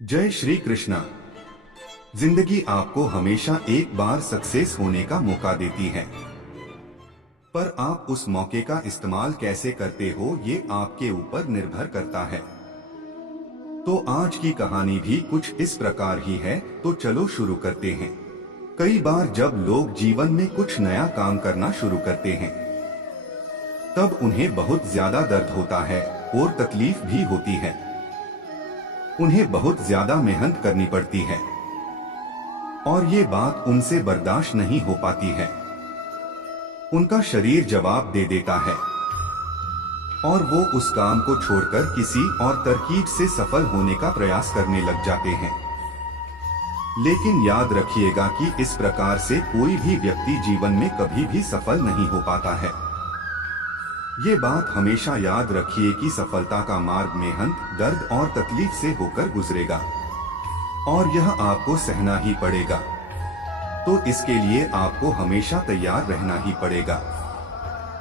जय श्री कृष्णा। जिंदगी आपको हमेशा एक बार सक्सेस होने का मौका देती है, पर आप उस मौके का इस्तेमाल कैसे करते हो ये आपके ऊपर निर्भर करता है। तो आज की कहानी भी कुछ इस प्रकार ही है, तो चलो शुरू करते हैं। कई बार जब लोग जीवन में कुछ नया काम करना शुरू करते हैं, तब उन्हें बहुत ज्यादा दर्द होता है और तकलीफ भी होती है। उन्हें बहुत ज्यादा मेहनत करनी पड़ती है और ये बात उनसे बर्दाश्त नहीं हो पाती है। उनका शरीर जवाब दे देता है और वो उस काम को छोड़कर किसी और तरकीब से सफल होने का प्रयास करने लग जाते हैं। लेकिन याद रखिएगा कि इस प्रकार से कोई भी व्यक्ति जीवन में कभी भी सफल नहीं हो पाता है। ये बात हमेशा याद रखिए कि सफलता का मार्ग मेहनत, दर्द और तकलीफ से होकर गुजरेगा और यह आपको सहना ही पड़ेगा। तो इसके लिए आपको हमेशा तैयार रहना ही पड़ेगा।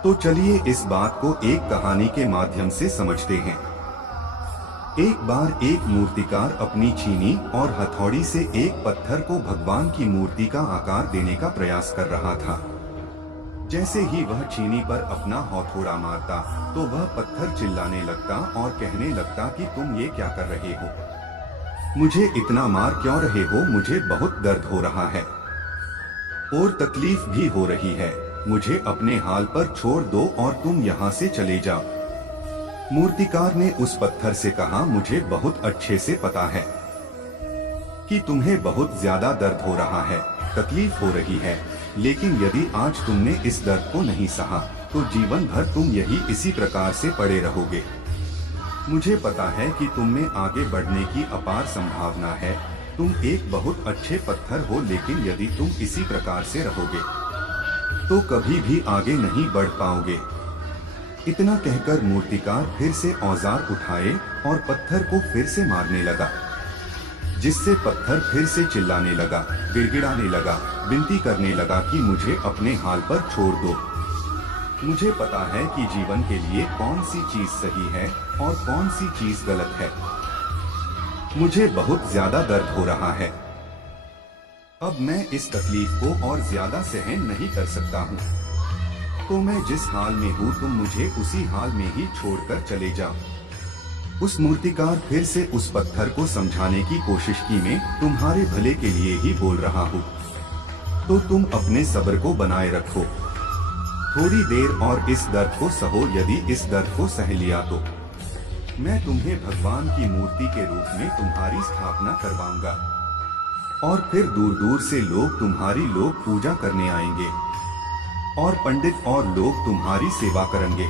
तो चलिए इस बात को एक कहानी के माध्यम से समझते हैं। एक बार एक मूर्तिकार अपनी छीनी और हथौड़ी से एक पत्थर को भगवान की मूर्ति का आकार देने का प्रयास कर रहा था। जैसे ही वह छीनी पर अपना हथौड़ा मारता तो वह पत्थर चिल्लाने लगता और कहने लगता कि तुम ये क्या कर रहे हो, मुझे इतना मार क्यों रहे हो, मुझे बहुत दर्द हो रहा है और तकलीफ भी हो रही है, मुझे अपने हाल पर छोड़ दो और तुम यहाँ से चले जाओ। मूर्तिकार ने उस पत्थर से कहा, मुझे बहुत अच्छे से पता है कि तुम्हें बहुत ज्यादा दर्द हो रहा है, तकलीफ हो रही है, लेकिन यदि आज तुमने इस दर्द को नहीं सहा तो जीवन भर तुम यही इसी प्रकार से पड़े रहोगे। मुझे पता है कि तुम में आगे बढ़ने की अपार संभावना है, तुम एक बहुत अच्छे पत्थर हो, लेकिन यदि तुम इसी प्रकार से रहोगे तो कभी भी आगे नहीं बढ़ पाओगे। इतना कहकर मूर्तिकार फिर से औजार उठाए और पत्थर को फिर से मारने लगा, जिससे पत्थर फिर से चिल्लाने लगा, गिड़गिड़ाने लगा, विनती करने लगा कि मुझे अपने हाल पर छोड़ दो। मुझे पता है कि जीवन के लिए कौन सी चीज सही है और कौन सी चीज गलत है। मुझे बहुत ज्यादा दर्द हो रहा है, अब मैं इस तकलीफ को और ज्यादा सहन नहीं कर सकता हूँ। तो मैं जिस हाल में हूँ तुम मुझे उसी हाल में ही छोड़कर चले जाओ। उस मूर्तिकार फिर से उस पत्थर को समझाने की कोशिश की, मैं तुम्हारे भले के लिए ही बोल रहा हूँ, तो तुम अपने सब्र को बनाए रखो, थोड़ी देर और इस दर्द को सहो। यदि इस दर्द को सह लिया तो मैं तुम्हें भगवान की मूर्ति के रूप में तुम्हारी स्थापना करवाऊंगा और फिर दूर दूर से लोग तुम्हारी पूजा करने आएंगे और पंडित और लोग तुम्हारी सेवा करेंगे।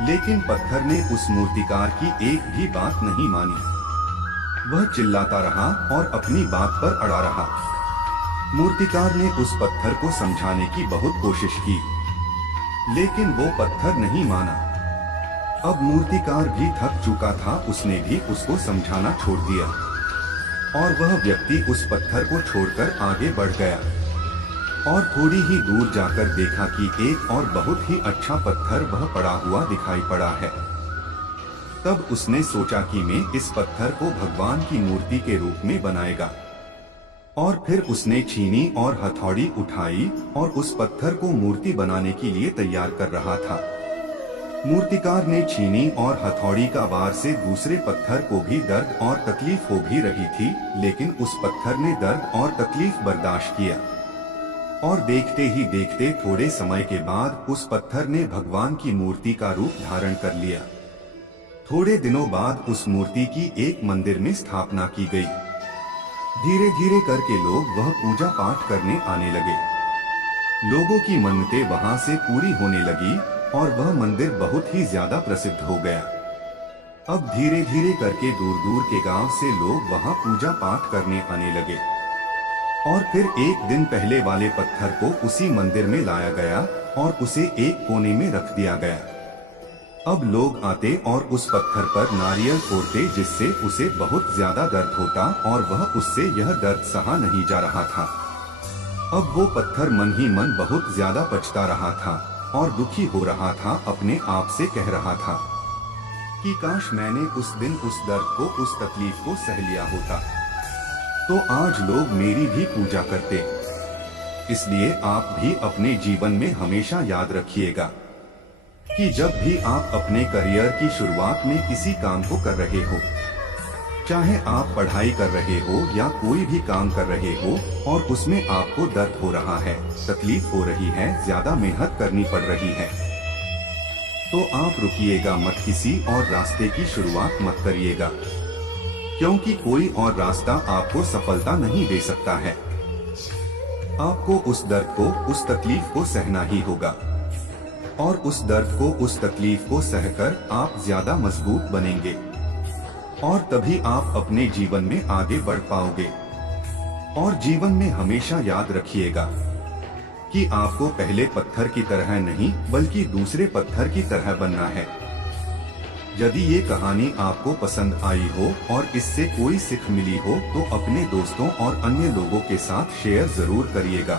लेकिन पत्थर ने उस मूर्तिकार की एक भी बात नहीं मानी। वह चिल्लाता रहा और अपनी बात पर अड़ा रहा। मूर्तिकार ने उस पत्थर को समझाने की बहुत कोशिश की, लेकिन वो पत्थर नहीं माना। अब मूर्तिकार भी थक चुका था, उसने भी उसको समझाना छोड़ दिया और वह व्यक्ति उस पत्थर को छोड़कर आगे बढ़ गया और थोड़ी ही दूर जाकर देखा कि एक और बहुत ही अच्छा पत्थर वह पड़ा हुआ दिखाई पड़ा है। तब उसने सोचा कि मैं इस पत्थर को भगवान की मूर्ति के रूप में बनाएगा और फिर उसने छीनी और हथौड़ी उठाई और उस पत्थर को मूर्ति बनाने के लिए तैयार कर रहा था। मूर्तिकार ने छीनी और हथौड़ी का वार से दूसरे पत्थर को भी दर्द और तकलीफ हो भी रही थी, लेकिन उस पत्थर ने दर्द और तकलीफ बर्दाश्त किया और देखते ही देखते थोड़े समय के बाद उस पत्थर ने भगवान की मूर्ति का रूप धारण कर लिया। थोड़े दिनों बाद उस मूर्ति की एक मंदिर में स्थापना की गई। धीरे धीरे करके लोग वह पूजा पाठ करने आने लगे। लोगों की मन्नतें वहां से पूरी होने लगी और वह मंदिर बहुत ही ज्यादा प्रसिद्ध हो गया। अब धीरे धीरे करके दूर दूर के गांव से लोग वहां पूजा पाठ करने आने लगे और फिर एक दिन पहले वाले पत्थर को उसी मंदिर में लाया गया और उसे एक कोने में रख दिया गया। अब लोग आते और उस पत्थर पर नारियल फोड़ते, जिससे उसे बहुत ज्यादा दर्द होता और वह उससे यह दर्द सहा नहीं जा रहा था। अब वो पत्थर मन ही मन बहुत ज्यादा पछता रहा था और दुखी हो रहा था, अपने आप से कह रहा था कि काश मैंने उस दिन उस दर्द को, उस तकलीफ को सह लिया होता, तो आज लोग मेरी भी पूजा करते। इसलिए आप भी अपने जीवन में हमेशा याद रखिएगा कि जब भी आप अपने करियर की शुरुआत में किसी काम को कर रहे हो, चाहे आप पढ़ाई कर रहे हो या कोई भी काम कर रहे हो, और उसमें आपको दर्द हो रहा है, तकलीफ हो रही है, ज्यादा मेहनत करनी पड़ रही है, तो आप रुकिएगा मत, किसी और रास्ते की शुरुआत मत करिएगा, क्योंकि कोई और रास्ता आपको सफलता नहीं दे सकता है। आपको उस दर्द को, उस तकलीफ को सहना ही होगा, और उस दर्द को, उस तकलीफ को सहकर आप ज्यादा मजबूत बनेंगे, और तभी आप अपने जीवन में आगे बढ़ पाओगे। और जीवन में हमेशा याद रखिएगा कि आपको पहले पत्थर की तरह नहीं बल्कि दूसरे पत्थर की तरह बनना है। यदि ये कहानी आपको पसंद आई हो और इससे कोई सीख मिली हो तो अपने दोस्तों और अन्य लोगों के साथ शेयर जरूर करिएगा।